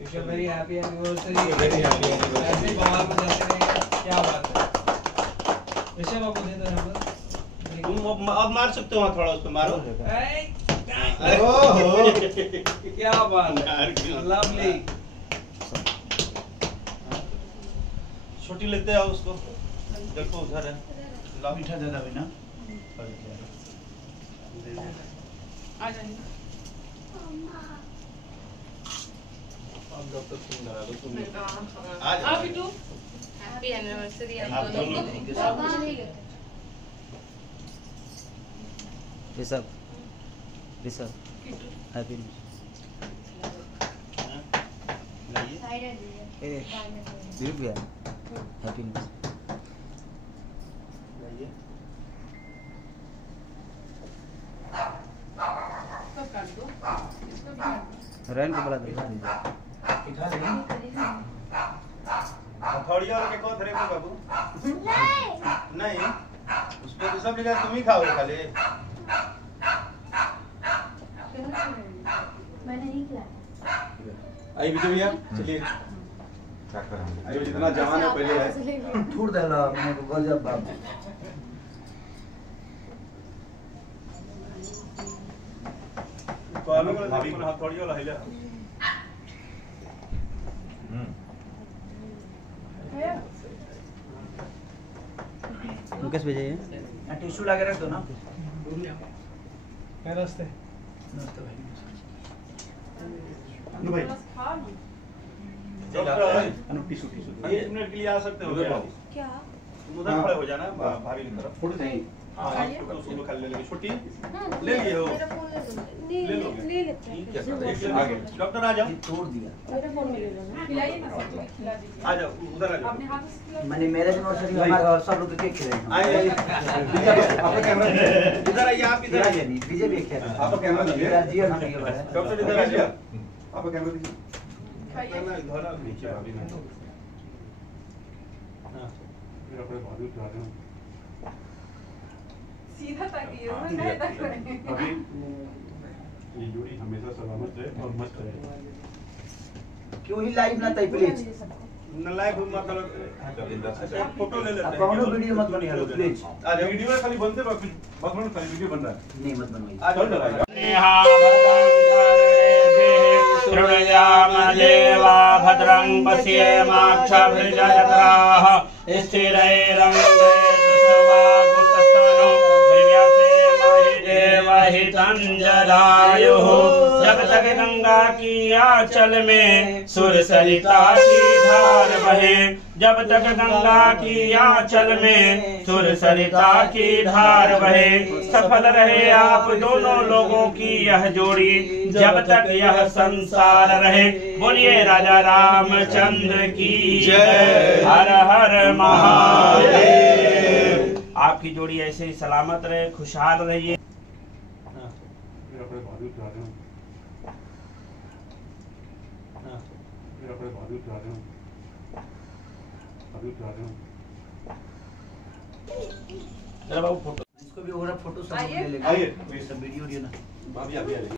Wish you very happy anniversary. Very happy anniversary. ऐसे बवाल बजाते रहेंगे, क्या बात है। ऋषभ आपको दे दो यहाँ पर। तुम अब मार सकते हो, थोड़ा उस पे मारो। ओहो क्या बात है, लवली। छोटी लेते हैं उसको, देखो उधर है। मीठा ज्यादा भी ना आ जाइए। अब डॉक्टर तुम करा दो, तुम आ बिट्टू हैप्पी एनिवर्सरी आप दोनों को। ऋषभ ऋषभ हैप्पी दिलीप भैया हैप्पी रैन को बुला दो। थोड़ी और के को धरे को बाबू नहीं उसको सब जगह तुम ही खाओगे खाली। मैंने नहीं खिलाया। आई बिट्टू भैया चलिए, अरे जितना जवान है पहले है थूड़ देला मैंने को गजब बाप। तो अलग अलग भाभी हाथ थोड़ी वाला हिला। मुकेश भेजिए। यहाँ टिश्यू लगा रख दो ना। क्या रास्ते नमस्ते भाई। नो भाई अनु टिश्यू 1 मिनट के लिए आ सकते हो क्या? तुम उधर खड़े हो जाना भाभी की तरफ। फोटो नहीं उसको खाली ले लेंगे, छुट्टी ले लिए हो। मेरा फोन ले लो। ले लेते हैं। आगे डॉक्टर आ जाओ। तोड़ दिया। मेरा फोन ले लो ना। खिलाइए ना सबको, खिला दीजिए। आ जाओ उधर आ जाओ। अपने हाथ से खिला मैंने मेरे एनिवर्सरी में हमारे घर सब लोग केक खिलाए। आए आपका कैमरा इधर आइए, आप इधर आइए। डीजे भी खेला। आपका कैमरा दीजिए। जी हां ये वाला है। डॉक्टर इधर आइए, आपका कैमरा दीजिए। खाइए। इधर आ नीचे भाभी में। हां फिर अपने बाजू जा रहे हैं सीधा ताकिए, नहीं तक रहे। अभी ये जोड़ी हमेशा सलामत रहे और मस्त रहे। क्यों ही लाइव ना तई प्लीज। न लाइव मतलब अच्छा फोटो ले लेते हैं। कौनो वीडियो मत बनिए लो प्लीज। आ जाओ, वीडियो है खाली बनते बाकी बस में खाली वीडियो बन रहा है। नहीं मत बनवाइए। आ जाओ ना भाई। देवा भद्रं पश्येमाक्षभिर्जयत्राः स्थिरैरङ्गैर्देवाहितञ्जलायुः। जब तक गंगा की आंचल में सुर सरिता की धार बहे, जब तक गंगा की आंचल में सुर सरिता की धार बहे, सफल रहे आप दोनों लोगों की यह जोड़ी जब तक यह संसार रहे। बोलिए राजा रामचंद्र की जय। हर हर महादेव। आपकी जोड़ी ऐसे ही सलामत रहे, खुशहाल रहिए। फिर अपने बाजू जा रहे हैं फिर अपने बाजू जा रहे हैं बाजू जा रहे हैं। जरा बाबू फोटो इसको भी ओरा फोटो सब आइए। ले लेंगे। आइए सब वीडियो ना भाभी अभी आ जाइए।